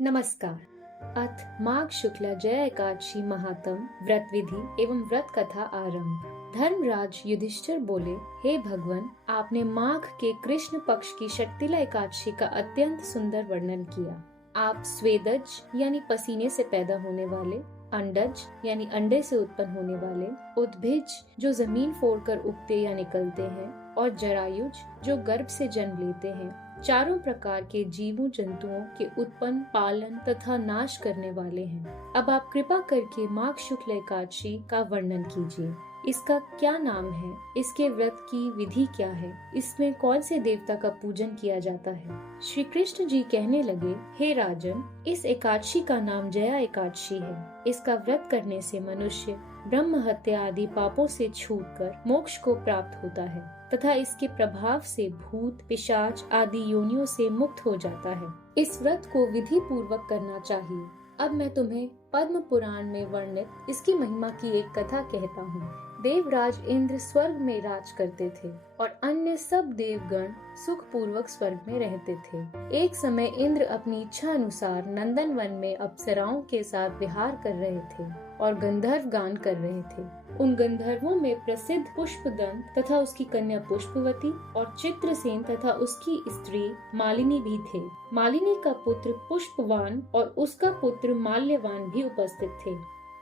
नमस्कार। अथ माघ शुक्ला जया एकादशी महात्म व्रत विधि एवं व्रत कथा आरंभ। धर्मराज युधिष्ठिर बोले, हे भगवान, आपने माघ के कृष्ण पक्ष की शक्तिला एकादशी का अत्यंत सुंदर वर्णन किया। आप स्वेदज यानी पसीने से पैदा होने वाले, अंडज यानी अंडे से उत्पन्न होने वाले, उद्भिज जो जमीन फोड़कर उगते या निकलते हैं, और जरायुज जो गर्भ से जन्म लेते हैं, चारों प्रकार के जीवों जंतुओं के उत्पन्न, पालन तथा नाश करने वाले हैं। अब आप कृपा करके माघ शुक्ल एकादशी का वर्णन कीजिए। इसका क्या नाम है? इसके व्रत की विधि क्या है? इसमें कौन से देवता का पूजन किया जाता है? श्री कृष्ण जी कहने लगे, हे राजन, इस एकादशी का नाम जया एकादशी है। इसका व्रत करने से मनुष्य ब्रह्म हत्या आदि पापों से छूटकर मोक्ष को प्राप्त होता है तथा इसके प्रभाव से भूत, पिशाच आदि योनियों से मुक्त हो जाता है। इस व्रत को विधि पूर्वक करना चाहिए। अब मैं तुम्हें पद्म पुराण में वर्णित इसकी महिमा की एक कथा कहता हूँ। देवराज इंद्र स्वर्ग में राज करते थे और अन्य सब देवगण सुख पूर्वक स्वर्ग में रहते थे। एक समय इंद्र अपनी इच्छा अनुसार नंदन वन में अप्सराओं के साथ विहार कर रहे थे और गंधर्व गान कर रहे थे। उन गंधर्वों में प्रसिद्ध पुष्पदंत तथा उसकी कन्या पुष्पवती और चित्रसेन तथा उसकी स्त्री मालिनी भी थे। मालिनी का पुत्र पुष्पवान और उसका पुत्र माल्यवान भी उपस्थित थे।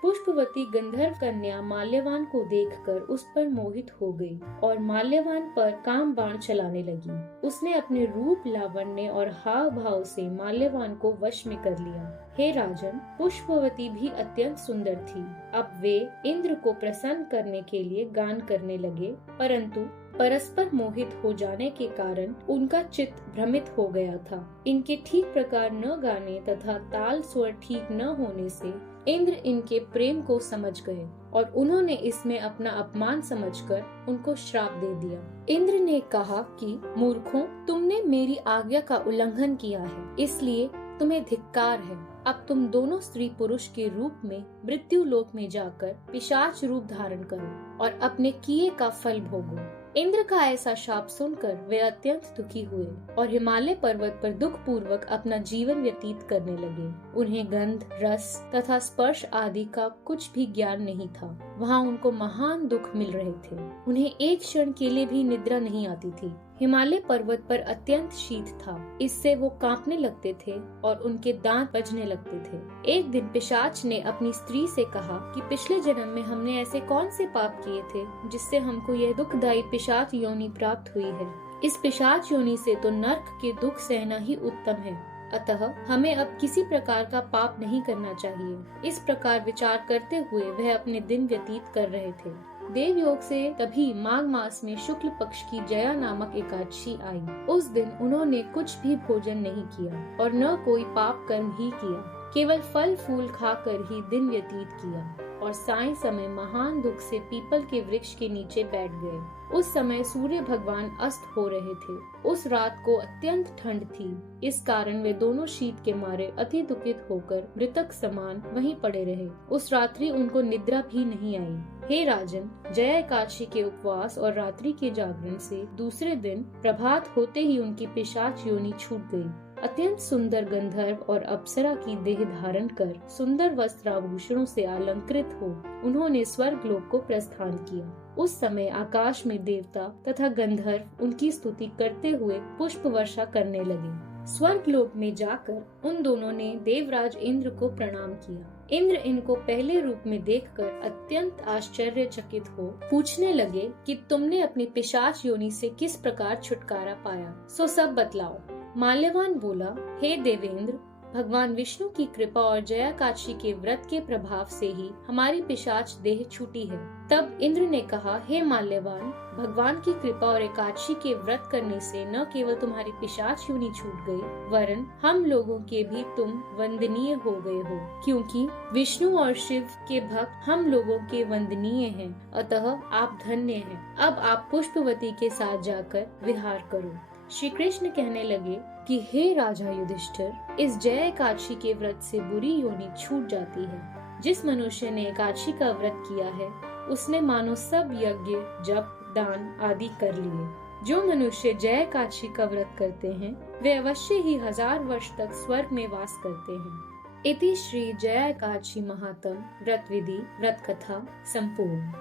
पुष्पवती गंधर्व कन्या माल्यवान को देखकर उस पर मोहित हो गई और माल्यवान पर काम बाण चलाने लगी। उसने अपने रूप, लावण्य और हाव भाव से माल्यवान को वश में कर लिया। हे राजन, पुष्पवती भी अत्यंत सुंदर थी। अब वे इंद्र को प्रसन्न करने के लिए गान करने लगे, परंतु परस्पर मोहित हो जाने के कारण उनका चित्त भ्रमित हो गया था। इनके ठीक प्रकार न गाने तथा ताल स्वर ठीक न होने से इंद्र इनके प्रेम को समझ गए और उन्होंने इसमें अपना अपमान समझकर उनको श्राप दे दिया। इंद्र ने कहा कि मूर्खों, तुमने मेरी आज्ञा का उल्लंघन किया है, इसलिए तुम्हें धिक्कार है। अब तुम दोनों स्त्री पुरुष के रूप में मृत्यु लोक में जाकर पिशाच रूप धारण करो और अपने किए का फल भोगो। इंद्र का ऐसा शाप सुनकर वे अत्यंत दुखी हुए और हिमालय पर्वत पर दुख पूर्वक अपना जीवन व्यतीत करने लगे। उन्हें गंध, रस तथा स्पर्श आदि का कुछ भी ज्ञान नहीं था। वहाँ उनको महान दुख मिल रहे थे। उन्हें एक क्षण के लिए भी निद्रा नहीं आती थी। हिमालय पर्वत पर अत्यंत शीत था, इससे वो कांपने लगते थे और उनके दांत बजने लगते थे। एक दिन पिशाच ने अपनी स्त्री से कहा कि पिछले जन्म में हमने ऐसे कौन से पाप किए थे जिससे हमको यह दुखदायी पिशाच योनि प्राप्त हुई है। इस पिशाच योनि से तो नर्क के दुख सहना ही उत्तम है, अतः हमें अब किसी प्रकार का पाप नहीं करना चाहिए। इस प्रकार विचार करते हुए वह अपने दिन व्यतीत कर रहे थे। देवयोग से तभी माघ मास में शुक्ल पक्ष की जया नामक एकादशी आई। उस दिन उन्होंने कुछ भी भोजन नहीं किया और न कोई पाप कर्म ही किया, केवल फल फूल खाकर ही दिन व्यतीत किया और साय समय महान दुख से पीपल के वृक्ष के नीचे बैठ गए। उस समय सूर्य भगवान अस्त हो रहे थे। उस रात को अत्यंत ठंड थी, इस कारण वे दोनों शीत के मारे अति दुखित होकर मृतक समान वहीं पड़े रहे। उस रात्रि उनको निद्रा भी नहीं आई। हे राजन, जया एकादशी के उपवास और रात्रि के जागरण से दूसरे दिन प्रभात होते ही उनकी पिशाच योनि छूट गई। अत्यंत सुंदर गंधर्व और अप्सरा की देह धारण कर सुंदर वस्त्राभूषणों से अलंकृत हो उन्होंने स्वर्ग लोक को प्रस्थान किया। उस समय आकाश में देवता तथा गंधर्व उनकी स्तुति करते हुए पुष्प वर्षा करने लगे। स्वर्ग लोक में जाकर उन दोनों ने देवराज इंद्र को प्रणाम किया। इंद्र इनको पहले रूप में देखकर अत्यंत आश्चर्यचकित हो पूछने लगे कि तुमने अपनी पिशाच योनि से किस प्रकार छुटकारा पाया, सो सब बतलाओ। माल्यवान बोला, हे देवेंद्र, भगवान विष्णु की कृपा और जया एकादशी के व्रत के प्रभाव से ही हमारी पिशाच देह छूटी है। तब इंद्र ने कहा, हे माल्यवान, भगवान की कृपा और एकादशी के व्रत करने से न केवल तुम्हारी पिशाच योनि छूट गई, वरन हम लोगों के भी तुम वंदनीय हो गए हो, क्योंकि विष्णु और शिव के भक्त हम लोगों के वंदनीय हैं, अतः आप धन्य हैं। अब आप पुष्पवती के साथ जाकर विहार करो। श्री कृष्ण कहने लगे कि हे राजा युधिष्ठिर, इस जया एकादशी के व्रत से बुरी योनि छूट जाती है। जिस मनुष्य ने एकादशी का व्रत किया है उसने मानो सब यज्ञ, जप, दान आदि कर लिए। जो मनुष्य जय एकादशी का व्रत करते हैं वे अवश्य ही 1000 वर्ष तक स्वर्ग में वास करते हैं। इति श्री जय एकादशी महात्म व्रत विधि व्रत कथा संपूर्ण।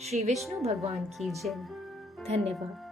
श्री विष्णु भगवान की जय। धन्यवाद।